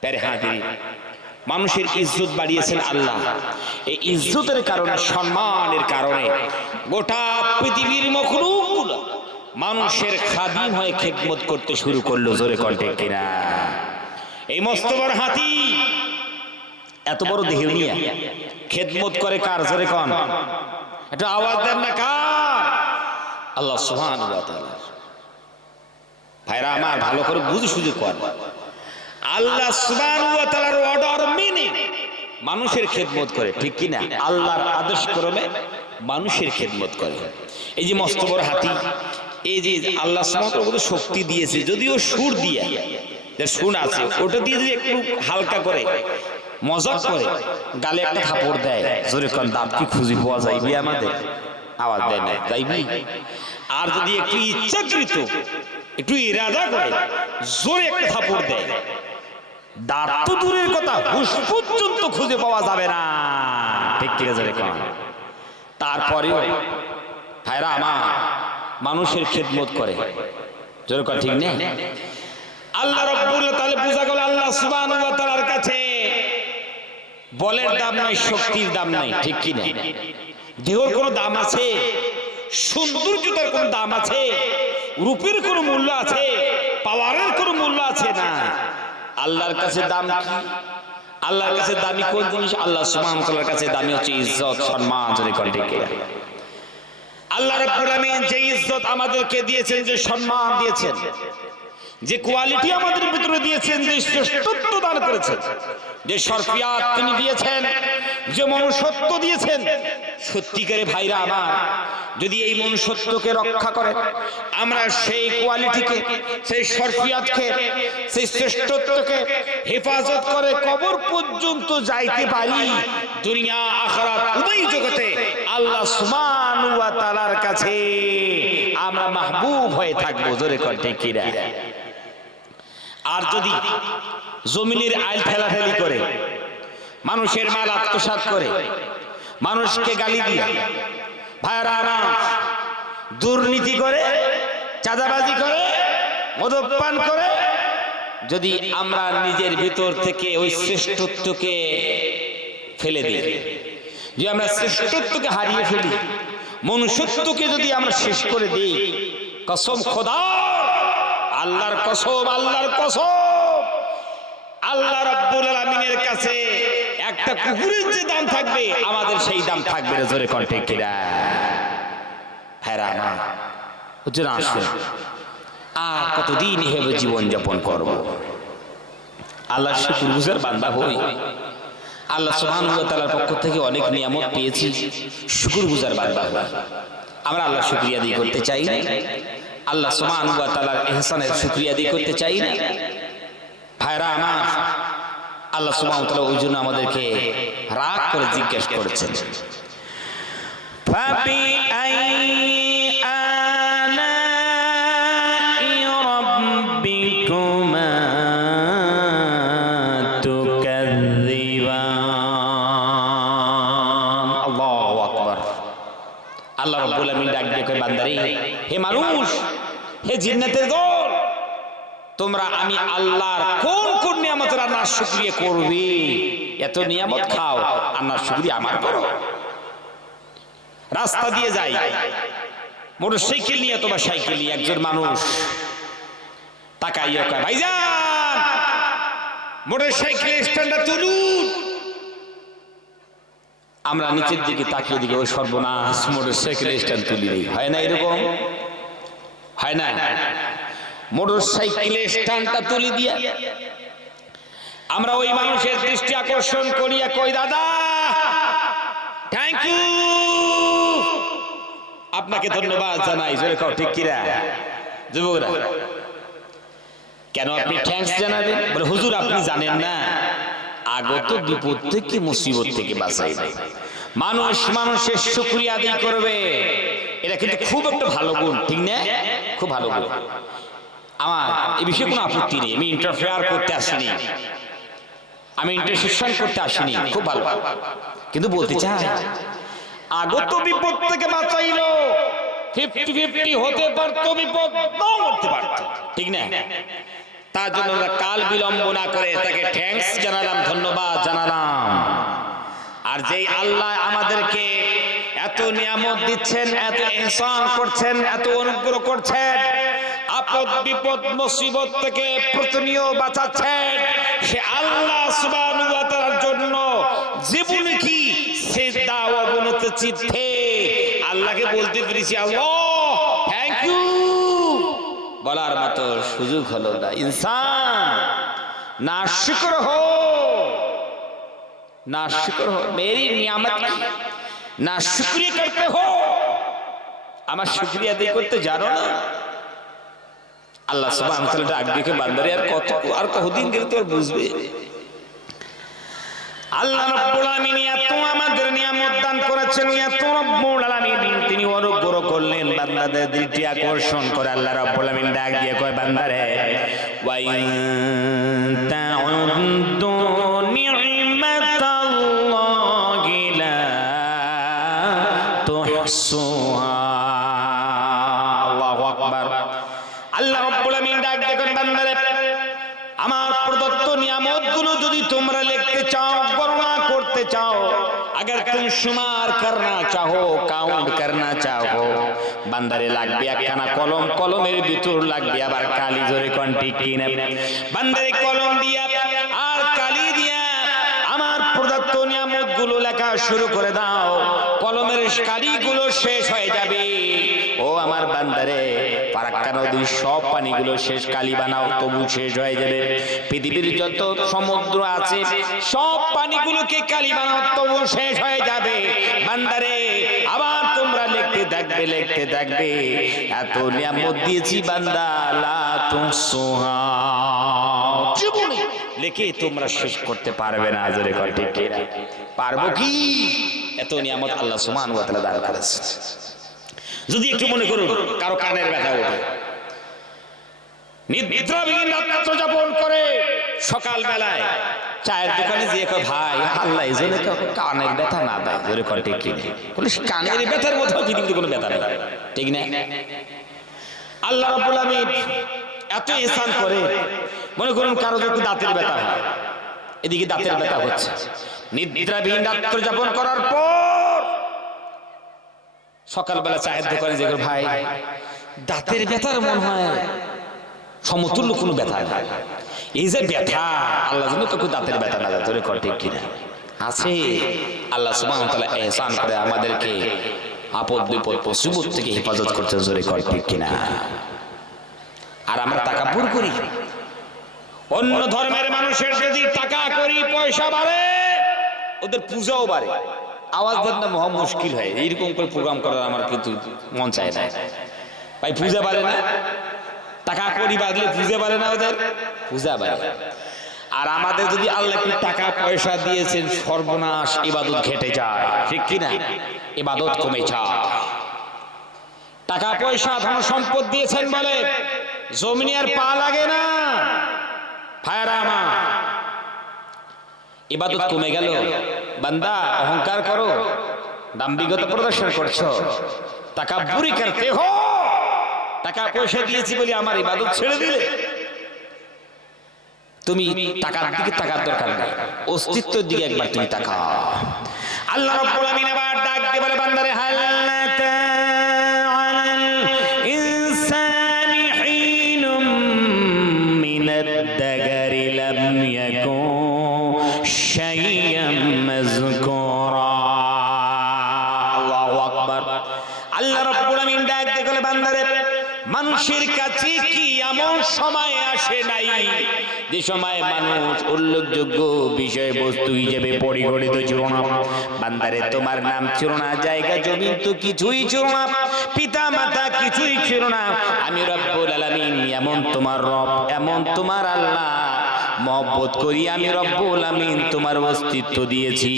প্যারে হাজির। মানুষের ইজ্জত বাড়িয়েছেন আল্লাহ। এই ইজ্জতের কারণে, সম্মানের কারণে গোটা পৃথিবীর মখলুকগুলো মানুষের খাদিম হয়ে খেদমত করতে শুরু করল, জোরে কণ্ঠে কিনা? এই মস্ত বড় হাতি, এত বড় দেহ নিয়ে খেদমত করে কার, জোরে কন? একটা আওয়াজ দেন না কার? আল্লাহ তাআলা। ভাইরা আমার ভালো করে বুঝে সুঝে কর। আল্লাহ সুবহান ওয়া তাআলার অর্ডার মেনে মানুষের খেদমত করে, ঠিক কি না? আল্লাহর আদেশ ক্রমে মানুষের খেদমত করে। এই যে মস্ত বড় হাতি, এই যে আল্লাহ সুবহান ওয়া শক্তি দিয়েছে, যদিও সুর দিয়ে সুর আছে, ওটা দিয়ে যদি একটু হালকা করে মজাক করে, গালে একটা থাপড় দেয়, জোরে কোন, দাঁত কি খুঁজি পাওয়া যাইবি আমাদের? আওয়াজ দেয় না, যাইবি? আর যদি একটু ইচ্ছাকৃত, একটু ইরাদা করে, জোরে একটা থাপড় দেয় দাঁত তো দূরের কথা হুশ পর্যন্ত খুঁজে পাওয়া যাবে না। ঠিক ঠিক আছে, রেখে তারপরেও, ভাইরা আমার, মানুষের খেদমত করে। জোরে ঠিক নেই? আল্লাহ রব্বুল তাহলে পূজা গেল আল্লাহ সুবহানাহু ওয়া তাআলার কাছে বলের দাম নাই, শক্তির দাম নাই, ঠিক কি না? দেহর কোনো দাম আছে, সৌন্দর্যতার কোনো দাম আছে, রূপের কোনো মূল্য আছে, পাওয়ারের কোনো মূল্য আছে না। আল্লাহর কাছে দাম কি? আল্লাহর কাছে দামি কোন জিনিস? আল্লাহ সুবহান তাআলার কাছে দামি হচ্ছে ইজ্জত সম্মান যদি করে ডেকে আল্লাহ রাব্বুল যে ইজ্জত আমাদেরকে দিয়েছেন যে সম্মান দিয়েছেন যে কোয়ালিটি আমাদের ভিতরে দিয়েছেন যে শ্রেষ্ঠত্ব দান করেছেন যে সরফিয়াত তিনি দিয়েছেন যে মনুষ্যত্ব দিয়েছেন, সত্যিকারে ভাইরা আমার, যদি এই মনুষ্যত্বকে রক্ষা করে, আমরা সেই কোয়ালিটিকে, সেই সরফিয়াতকে সেই শ্রেষ্ঠত্বকে হেফাজত করে কবর পর্যন্ত যাইতে পারি। দুনিয়া, আখরাত উভয় জগতে আল্লাহ সুবহানাহু ওয়া তাআলার কাছে আমরা মাহবুব হয়ে থাকব, জোরে কণ্ঠে কিরা আর যদি জমিনের আইল ফেলাফেলি করে মানুষের মাল আত্মসাৎ করে। মানুষকে গালি দিয়ে। ভাইরা দুর্নীতি করে, চাঁদাবাজি করে মদপান করে। যদি আমরা নিজের ভিতর থেকে ওই শ্রেষ্ঠত্বকে ফেলে দিই যে আমরা শ্রেষ্ঠত্বকে হারিয়ে ফেলি, মনুষ্যত্বকে যদি আমরা শেষ করে দিই, কসম খোদা, আল্লাহর কসম আল্লাহর কসম। আল্লাহ রাব্বুল আলামিনের কাছে একটা কুকুরের যে দাম থাকবে, আমাদের সেই দাম থাকবে রে জোরে কণ্ঠে কিরা হ্যাঁ আমার হুজুর আসুন। আর কতদিন হেবে জীবন যাপন করব? আল্লাহ শুকুর গুজার বান্দা হই। আল্লাহ সুবহানাহু ওয়া তাআলার পক্ষ থেকে অনেক নিয়ামত পেয়েছি, শুকুর গুজার বান্দা হই। আমরা আল্লাহ শুকরিয়া দিয়ে করতে চাই না। আল্লাহ সুবহানাহু ওয়া তাআলার ইহসানের শুকরিয়া দিয়ে করতে চাই না। ভাইরা আমার আল্লাহ সুবহানাহু ওয়া তাআলা ওই জন্য আমাদেরকে রাগ করে জিজ্ঞেস করেছেন। আই আল্লাহ রাব্বুল আলামিন ডাক দিয়ে কয় বান্দারে হে মানুষ হে জিন্নাতের দল তোমরা আমি আল্লাহর নিয়ামতের আল্লাহর শুকরিয়া করবে। এত নিয়ামত খাও, আল্লাহর শুকরিয়া আমার করো। রাস্তা দিয়ে যাই। মোটর সাইকেল নিয়ে অথবা সাইকেল নিয়ে একজন মানুষ তাকাইয়া ভাইজান মোটর সাইকেল স্ট্যান্ডটা তুলুন। আমরা নিচের দিকে তাকিয়ে দিকে ওই সর্বনাশ মোটর সাইকেল স্ট্যান্ড তুলি নেই। হয় না এরকম? হয় না? মোটর সাইকেলের স্ট্যান্ডটা তুলি দিয়া আমরা ওই মানুষের দৃষ্টি আকর্ষণ করিয়া কই, দাদা থ্যাংক ইউ আপনাকে ধন্যবাদ জানাই, জোরে কও, ঠিক কিরা? যুবকরা, কেন আপনি থ্যাঙ্কস জানাবেন? বলে, হুজুর, আপনি জানেন না, আগত বিপদ থেকে মুসিবত থেকে বাঁচাই মানুষ মানুষের শুক্রিয়া আদায় করবে। এটা কিন্তু খুব একটা ভালো গুণ, ঠিক না? খুব ভালো গুণ। আমার এই বিষয়ে কোনো আপত্তি নেই, আমি ইন্টারফেয়ার করতে আসিনি। আমি ইন্টারসেকশন করতে আসিনি। খুব ভালো। কিন্তু বলতে চাই আগত বিপদ থেকে বাঁচাইলো। ফিফটি ফিফটি হতে পারতো বিপদ নাও করতে পারতো। ঠিক না? তার জন্য আমরা কাল বিলম্ব না করে তাকে থ্যাঙ্কস জানালাম ধন্যবাদ জানালাম। আর যেই আল্লাহ আমাদেরকে এত নিয়ামত দিচ্ছেন এত ইহসান করছেন এত অনুগ্রহ করছেন আপদ বিপদ মুসিবত থেকে প্রতিনিয়ত বাঁচাচ্ছেন। সে আল্লাহ সুবানুয়াতার জন্য জীবন কি? সে দাওয়া গুণত চিঠে। আল্লাহকে বলতে পেরেছি, আল্লাহ থ্যাংক ইউ বলার মতো সুযোগ হলো না। ইনসান না শুকর হো না শুকর হো মেরি নিয়ামত না শুক্রিয়া করতে হো আমার শুক্রিয়া দিয়ে করতে জানো না? আল্লাহ সুবহান তাআলা ডাক দেখে বান্দারে আর কত আর কতদিন গেলে তো আর বুঝবে? আল্লাহ রাব্বুল আমিন এত আমাদের নিয়ামত দান করেছেন, এত রব্বুল আলামিন তিনি অনুগ্রহ করলেন বান্দাদের দৃষ্টি আকর্ষণ করে। আল্লাহ রাব্বুল আমিন ডাক দিয়ে কয়, বান্দারে ওয়া কলম, কলমের ভিতর লাগবে, আবার কালি জোরে কন্টি কিনে। বান্দারে, কলম দিয়া, আর কালি দিয়া আমার প্রদত্ত নিয়ামতগুলো লেখা শুরু করে দাও। কলমের কালিগুলো শেষ হয়ে যাবে। ও আমার বান্দারে ফারাক্কা নদীর সব পানিগুলো শেষ, কালি বানাও, তবু শেষ হয়ে যাবে। পৃথিবীর যত সমুদ্র আছে, সব পানিগুলোকে কালি বানাও, তবু শেষ হয়ে যাবে। বান্দারে লিখতে থাকবে লিখতে থাকবে এত নিয়ামত দিয়েছি বান্দা লা তুসুহা জীবনে। লিখে তোমরা শেষ করতে পারবে না জোরে কর ঠিক কি? না? পারব কি? এত নিয়ামত আল্লাহ সুবহানাহু ওয়া তাআলা দান করেছে। যদি একটু মনে করুন কারও কানের ব্যথা ওঠে নিদ্রাবিহীন রাত্র যাপন করে সকাল বেলায় চায়ের দোকানে যেয়ে কয়, ভাই, আল্লাহ, এই জন্য কানের ব্যথা না দেয় জোরে কর ঠিক কি? বলে কানের ব্যথার মতো পৃথিবীতে কোনো ব্যথা নেই। ঠিক না? আল্লাহ রাব্বুল আমিন এত ইহসান করে, মনে করুন কারও যদি দাঁতের ব্যথা হয়, এদিকে দাঁতের ব্যথা হচ্ছে। নিদ্রাবিহীন রাত্র যাপন করার পর সকালবেলা চায়ের দোকানে যে ভাই, দাঁতের ব্যথার মনে হয় সমতুল্য কোনো ব্যথা নাই। এই যে ব্যথা আল্লাহ জন্য তো দাঁতের ব্যথা না ধরে কর ঠিক কিনা? আছে। আল্লাহ সুবহানাহু ওয়া তাআলা এহসান করে আমাদেরকে আপদ বিপদ মুসিবত থেকে হেফাজত করতে জোরে কর ঠিক কিনা? আর আমরা তাকাব্বুর করি। অন্য ধর্মের মানুষের যদি টাকা করি পয়সা বাড়ে ওদের পূজাও বাড়ে। আওয়াজ দেন না মহা মুশকিল হয়। এইরকম করে প্রোগ্রাম করার আমার কিন্তু মন চায় না। ভাই পূজা বাড়ে না? টাকা করি বাড়লে পূজা বাড়ে না ওদের? পূজা বাড়ে আর আমাদের যদি আল্লাহ একটু টাকা পয়সা দিয়েছেন, সর্বনাশ ইবাদত ঘেটে যায়। ঠিক কি না? ইবাদত কমে যায়। টাকা পয়সা ধন সম্পদ দিয়েছেন বলে জমিনে আর পা লাগে না। আমার, ইবাদত কমে গেল। বান্দা, অহংকার করো। দাম্ভিকতা প্রদর্শন করছ। টাকা বুড়ি করতে হো টাকা পয়সা দিয়েছি বলে আমার ইবাদত ছেড়ে দিলে? তুমি টাকার দিকে টাকার দরকার নেই, অস্তিত্বের দিকে একবার তুমি টাকা আল্লাহ রাব্বুল আমিন আবার ডাক দিয়ে বলে, বান্দারে হাল্লাতা মানুষের কাছে কি এমন সময় আসে নাই? যে সময় মানুষ উল্লেখযোগ্য বিষয়বস্তু হিসেবে পরিগণিত ছিল না। বান্দারে, তোমার নাম ছিল না, জায়গা জমি তো কিছুই ছিল না পিতা মাতা কিছুই ছিল না। আমি রব্বুল আলামিন, এমন তোমার রব, এমন তোমার আল্লাহ। মহব্বত করি আমি রব্বুল আমিন তোমার অস্তিত্ব দিয়েছি।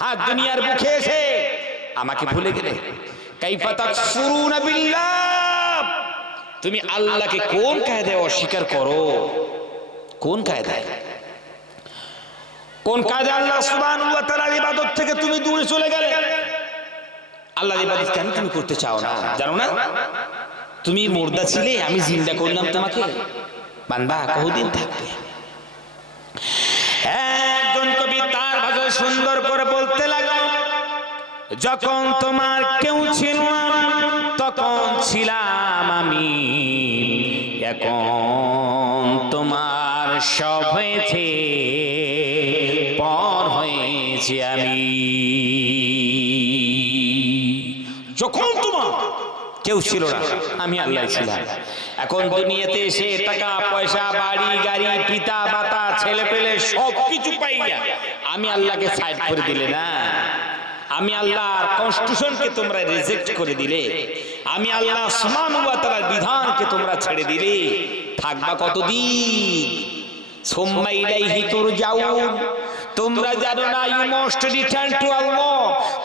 হ্যাঁ দুনিয়ার বুকে এসে আমাকে ভুলে গেলে? তুমি আল্লাহকে কোন কায়দায় অস্বীকার করো? কোন কায়দায়? কোন কায়দায় আল্লাহ সুবহানাহু ওয়া তাআলার ইবাদত থেকে তুমি দূরে চলে গেলে? আল্লাহর ইবাদত কেন তুমি করতে চাও না? জানো না? তুমি মুর্দা ছিলে আমি জিন্দা করলাম তোমাকে। বান্দা কতদিন থাকবে? একজন কবি তার ভাষা সুন্দর করে বলতে লাগল যখন তোমার কেউ ছিল ছিলাম আমি। এখন তোমার সব হয়েছে, পর হয়েছে আমি। যখন তোমার কেউ ছিল না, আমি আল্লাহ ছিলাম। এখন দুনিয়াতে এসে টাকা, পয়সা, বাড়ি, গাড়ি, পিতা, মাতা ছেলে পেলে সব কিছু পাইয়া আমি আল্লাহকে সাইড করে দিলে না। আমি আল্লাহর কনস্টিটিউশনকে তোমরা রিজেক্ট করে দিলে। আমি আল্লাহ আসমান ওয়া তাআলার বিধানকে তোমরা ছেড়ে দিলে। থাকবা কতদিন? তোমরা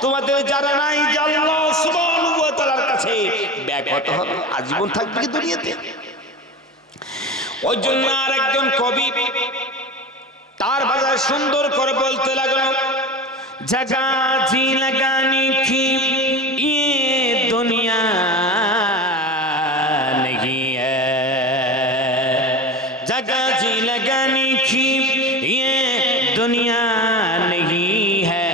তোমাদের নাই কাছে আজীবন থাকবে কি আর একজন কবি তার ভাষায় সুন্দর করে বলতে লাগল जगा जी लगाने की ये दुनिया नहीं है जगह जी लगाने की ये दुनिया नहीं है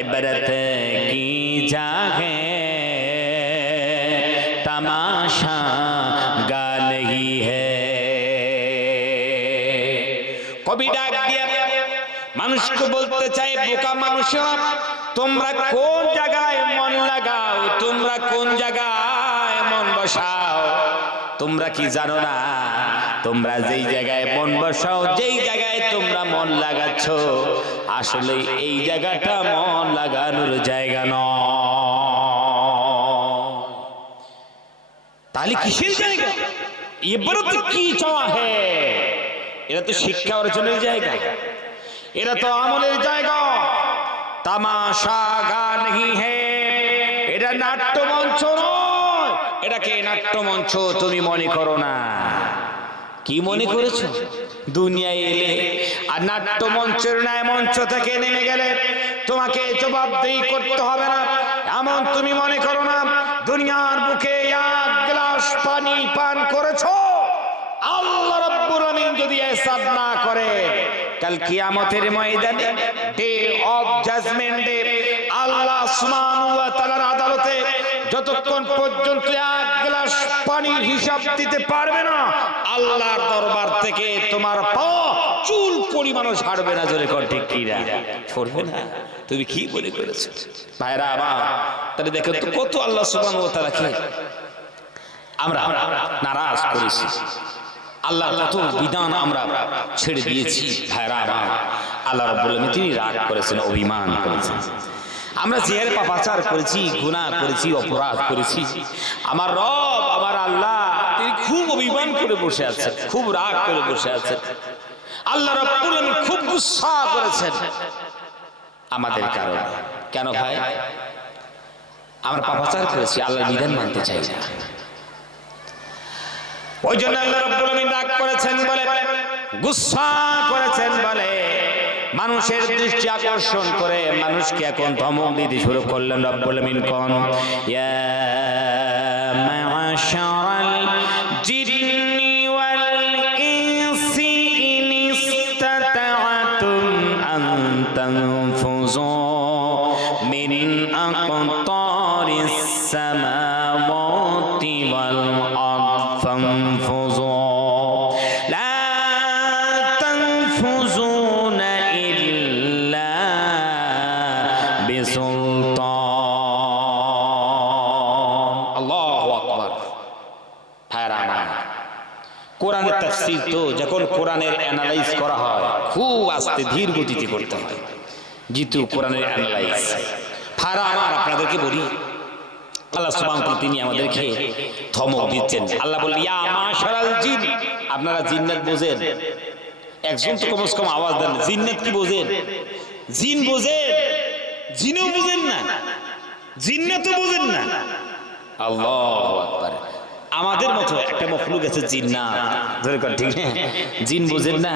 इबरत की जागे तमाशा বোকা মানুষ, তোমরা কোন জায়গায় মন লাগাও? তোমরা কোন জায়গায় মন বসাও? তোমরা কি জানো না? তোমরা যেই জায়গায় মন বসাও, যেই জায়গায় তোমরা মন লাগাচ্ছ, আসলে এই জায়গাটা মন লাগানোর জায়গা নয়। তাহলে কিসের জায়গা? এবারে তো কি চাওয়া হে? এরা তো শিক্ষা অর্জনের জায়গা। এরা তো আমলের জায়গা। তামাশা গা নেই হে। এটা নাট্যমঞ্চ নয়। এটাকে নাট্যমঞ্চ তুমি মনে করো না? কি মনে করেছ? দুনিয়ায় এলে আর নাট্যমঞ্চের ন্যায় মঞ্চ থেকে নেমে গেলে তোমাকে জবাবদেহি করতে হবে না। এমন তুমি মনে করো না, দুনিয়ার বুকে এক গ্লাস পানি পান করেছ? যদি এসাব না করে, কাল কিয়ামতের ময়দানে ডে অফ জাজমেন্ট আল্লাহ সুবহানাহু ওয়া তাআলার আদালতে যতক্ষণ পর্যন্ত এক গ্লাস পানির হিসাব দিতে পারবে না, আল্লাহর দরবার থেকে তোমার পা চুল পরিমাণও ছাড়বে না, জোরে কর ঠিক কি না ছড়বে না। তুমি কি মনে করেছ? ভাইরা আমার, তাহলে দেখো তো কত আল্লাহ সুবহানাহু ওয়া তাআলাকে আমরা নারাজ করেছি। আল্লাহ কত বিধান আমরা ছেড়ে দিয়েছি ভাইরা আমার। আল্লাহ রব্বুল তিনি রাগ করেছেন অভিমান করেছেন। আমরা জেহের পাপাচার করেছি গুনাহ করেছি অপরাধ করেছি। আমার রব আমার আল্লাহ তিনি খুব অভিমান করে বসে আছেন খুব রাগ করে বসে আছেন। আল্লাহ রব্বুল খুব গুসা করেছেন। আমাদের কারণে। কেন ভাই? আমরা পাপাচার করেছি আল্লাহর বিধান মানতে চাই না। ওই জন্য রাগ করেছেন বলে, গুসা করেছেন বলে। মানুষের দৃষ্টি আকর্ষণ করে মানুষকে এখন ধমক দিতে শুরু করলেন রব্বুল আলামিন কোন, ইয়া فانفذوا لا تنفذون إلا بسلطان الله أكبر ভাইরা আমার কোরআনের তাফসীর তো যখন কোরআনের অ্যানালাইজ করা হয় খুব আস্তে ধীর গতিতে করতে হয় জিতু কোরআনের অ্যানালাইজ ভাইরা আমার আপনাদেরকে বলি আল্লাহ সুবহান তিনি আমাদেরকে ধমক দিচ্ছেন। আল্লাহ বললেন, ইয়া মাশারাল জিন আপনারা জিন্নাত বোঝেন। একজন তো কমস কম আওয়াজ দেন। জিন্নাত কি বোঝেন? জিন বোঝেন, জিনও বোঝেন না, জিন্নাতও বোঝেন না। আল্লাহু আকবার। আমাদের মতো একটা মখলুক আছে জিন না ধরে কর ঠিক না? জিন বোঝেন না?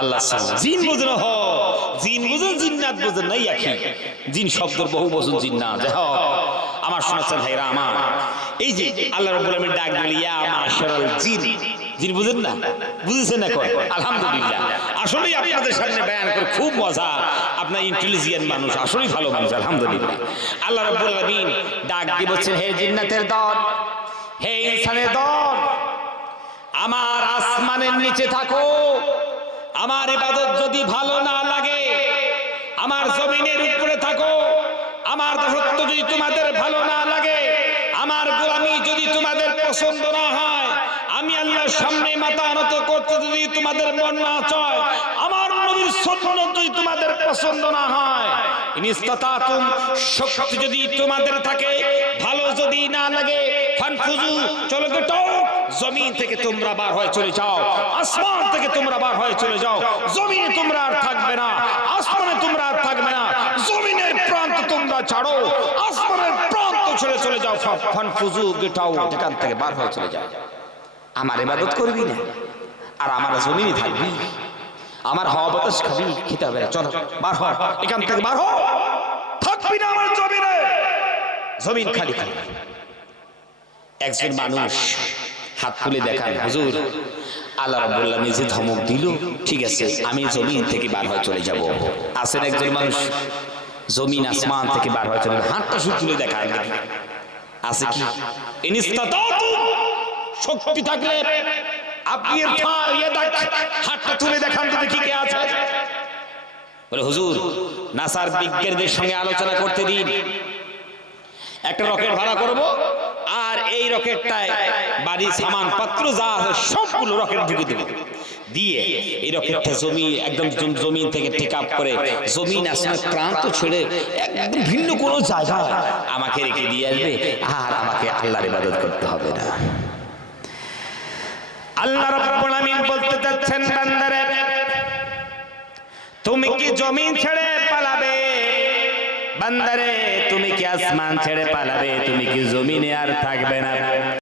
আল্লাহ জিন বোঝেন, হ। জিন বোঝেন, জিন্নাত বোঝেন না একই জিন শব্দের বহু বছর জিন না আমার শোনাচ্ছেন ভাইরা আমার। এই যে আল্লাহ রাব্বুল আলামিন ডাক দিল ইয়া মাশারাল জিন। জিন। বুঝেন না? বুঝেছেন এখন? আলহামদুলিল্লাহ। আসলেই আপনাদের সামনে বয়ান করে খুব মজা। আপনার ইন্টেলিজেন্ট মানুষ আসলেই ভালো মানুষ আলহামদুলিল্লাহ। আল্লাহ রাব্বুল আলামিন ডাক দিয়ে বলছেন হে জিন্নাতের দল হে ইনসানের দল আমার আসমানের নিচে থাকো। আমার ইবাদত যদি ভালো না লাগে আমার জমিনের উপরে থাকো। আমার দাসত্ব যদি তোমাদের ভালো না লাগে, আমার গোলামি যদি তোমাদের পছন্দ না হয়, আমি আল্লাহর সামনে মাথা নত করতে যদি তোমাদের মন না চায়, আমার নবীর সত্য যদি তোমাদের পছন্দ না হয় ইনিস্তাতাতুম শক্তি যদি তোমাদের থাকে, ভালো যদি না লাগে ফানফুজু চলো গেটো জমিন থেকে তোমরা বার হয়ে চলে যাও, আসমান থেকে তোমরা বার হয়ে চলে যাও, জমিনে তোমরা আর থাকবে না, আসমানে তোমরা আর থাকবে না, জমিনের প্রান্ত তোমরা ছাড়ো, আসমানের প্রান্ত ছেড়ে চলে যাও ফানফুজু গেটাও এখান থেকে বার হয়ে চলে যাও। আমার ইবাদত করবি না, আর আমার জমিনে থাকবি। আমার হাওয়া বাতাস খাবি খেতে হবে না। চলো বার হ এখান থেকে বার হ থাকবি না আমার জমিনে। জমিন খালি খালি। একজন মানুষ হাত তুলে দেখান হুজুর আল্লাহ রাব্বুল্লাহ নিজে ধমক দিল ঠিক আছে আমি জমিন থেকে বার হয়ে চলে যাব। আছেন একজন মানুষ জমিন আসমান থেকে বার হয়ে চলে যাবে। হাতটা শুধু তুলে দেখান দেখি। আছে কি? ইনিস্তাতাতুম শক্তি থাকলে আপনি হাতটা তুলে দেখান তো দেখি কে আছে। বলে হুজুর নাসার বিজ্ঞানীদের সঙ্গে আলোচনা করতে দিন। একটা রকেট ভাড়া করব আর এই রকেটটায় বাড়ির সামান পত্র যা আছে সবগুলো রকেট ঢুকে দেবে। দিয়ে এই রকেটটা জমি একদম জমিন থেকে টেক আপ করে জমিন আসলে প্রান্ত ছেড়ে একদম ভিন্ন কোনো জায়গায় আমাকে রেখে দিয়ে আসবে। আর আমাকে আল্লাহর ইবাদত করতে হবে না। আল্লাহ রাব্বুল আমিন বলতে যাচ্ছেন বান্দারে, তুমি কি জমিন ছেড়ে পালাবে? বান্দারে, তুমি কি আসমান ছেড়ে পালাবে? তুমি কি জমিনে আর থাকবে না?